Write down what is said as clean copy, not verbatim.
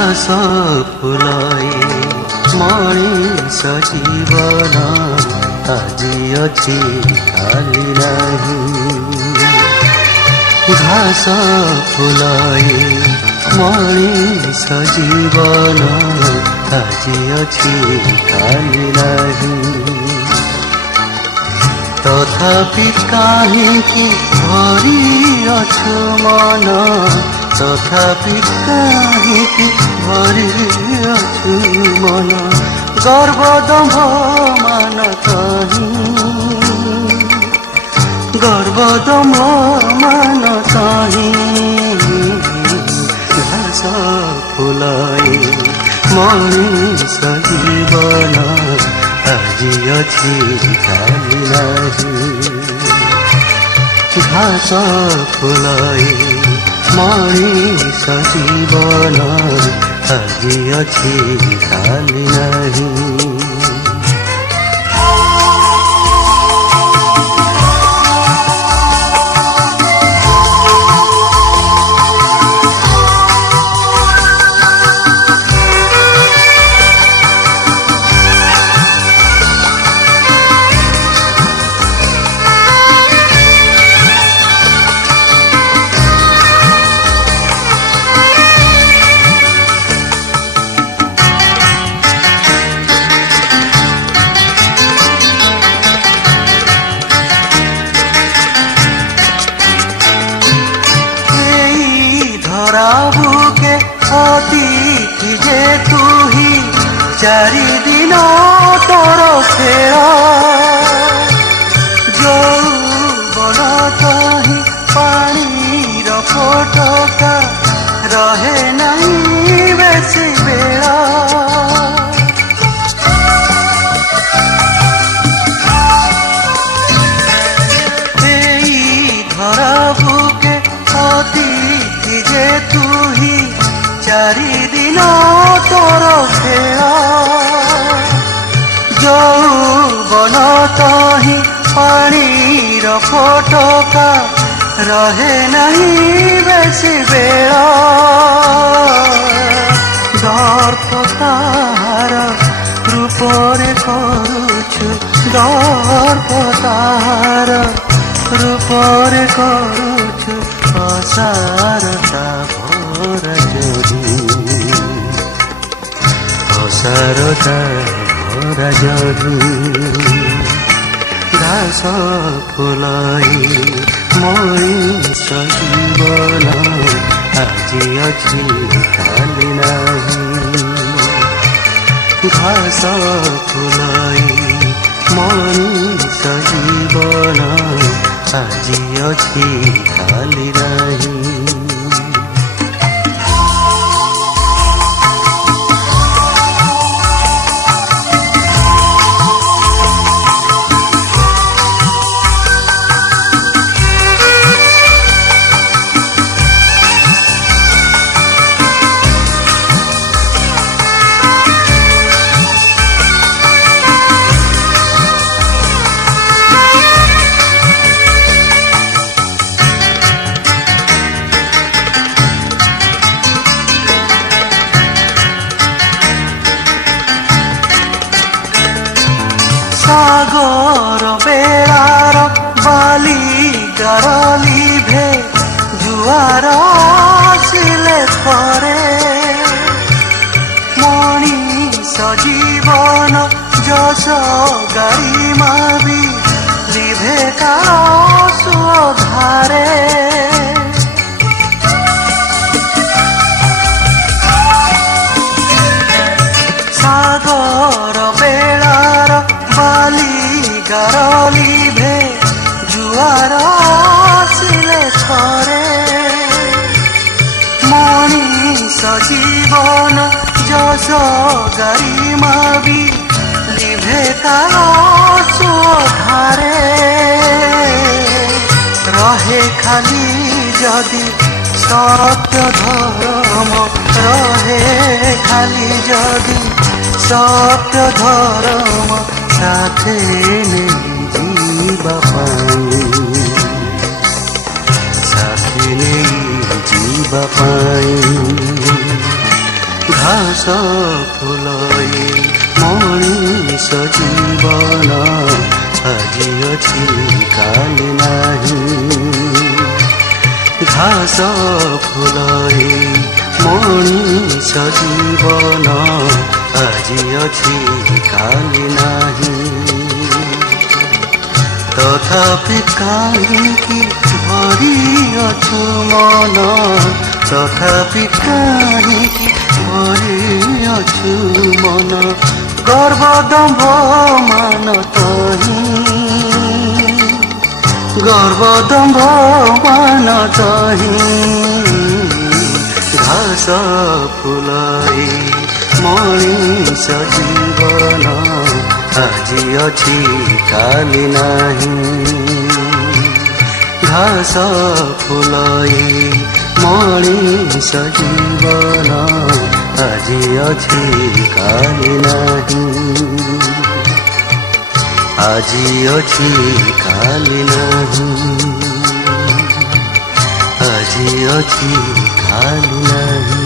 घास फुलाए मଣିଷ ଜୀବନ ଆଜି ଅଛି କାଲି ନାହିଁ। ଘାସ ଫୁଲାଏ ମଣିଷ ଜୀବନ ଆଜି ଅଛି କାଲି ନାହିଁ। ତଥାପି କାହିଁକି ଭରି ଅଛୁ ମନ, ତଥାପି କାହିଁକି ଭରି ଅଛୁ ମନ, ଗର୍ବ ଦମ୍ଭ ମାନ କାହିଁ, ଗର୍ବ ଦମ୍ଭ ମାନ କାହିଁ। ଘାସ ଫୁଲାଏ ମଣିଷ ଜୀବନ ଆଜି ଅଛି କାଲି ନାହିଁ। ଘାସ ଫୁଲାଏ ମଣିଷ ଜୀବନ ଆଜି ଅଛି କାଲି ନାହିଁ। বুকে অতিথি যে তুহি, চারিদিন তোর খেল যৌবন কহি পানির ফোটকা রহে নাই বেশি বেল। এই ধরা বুকে অতিথি যে তুহি, চারিদিন তোর খেল যৌবন কহি পানির ফোটকা রহে নাই বেশি বেল। দর্প তাহার রূপরে করুছু, দর্প তাহার রূপরে করুছু অসারতা ভরা যদি, অসারতা ভরা যদি। ঘাস ফুলাই মଣିଷ ଜୀବନ ଆଜି ଅଛି କାଲି ନାହିଁ। ଘାସ ফুলাই ମଣିଷ ଜୀବନ ଆଜି ଅଛି କାଲି ନାହିଁ। সাগর বেড়ার বালি গারলি ভে জুয়ার আসিলে থরে, মଣିষ জীবন যশ গারিমা বি লিভে কাল সুধারে। সাগর বেড়ার বালি গারলি ভে জুয়ার আসিলে থরে, মଣିষ জীবন যশ গারিমা বি লিভে কাল সুধারে। রহে খালি যদি সত্য ধর্ম, রহে খালি যদি সত্য ধর্ম সাথে নেই ଯିବା ପାଇଁ, ସାଥି ନେଇ ଯିବା ପାଇଁ। ଘାସ ଫୁଲ ମଣିଷ ଜୀବନ ଆଜି ଅଛି କାଲି ନାହିଁ। ଘାସ ଫୁଲ ମଣିଷ ଜୀବନ ଆଜି ଅଛି କାଲି ନାହିଁ। ତଥାପି କାହିଁକି ଭରିଅଛୁ ମନ, ତଥାପି କାହିଁକି ଭରିଅଛୁ ମନ, ଗର୍ବ ଦମ୍ଭ ମାନ ତହିଁ, ଗର୍ବ ଦମ୍ଭ ମାନ ତହିଁ। ଘାସ ଫୁଲ ମଣିଷ ଜୀବନ ଆଜି ଅଛି କାଲି ନାହିଁ। ଘାସ ଫୁଲ ମଣିଷ ଜୀବନ ଆଜି ଅଛି କାଲି ନାହିଁ। ଆଜି ଅଛି କାଲି ନାହିଁ, ଆଜି ଅଛି କାଲି ନାହିଁ।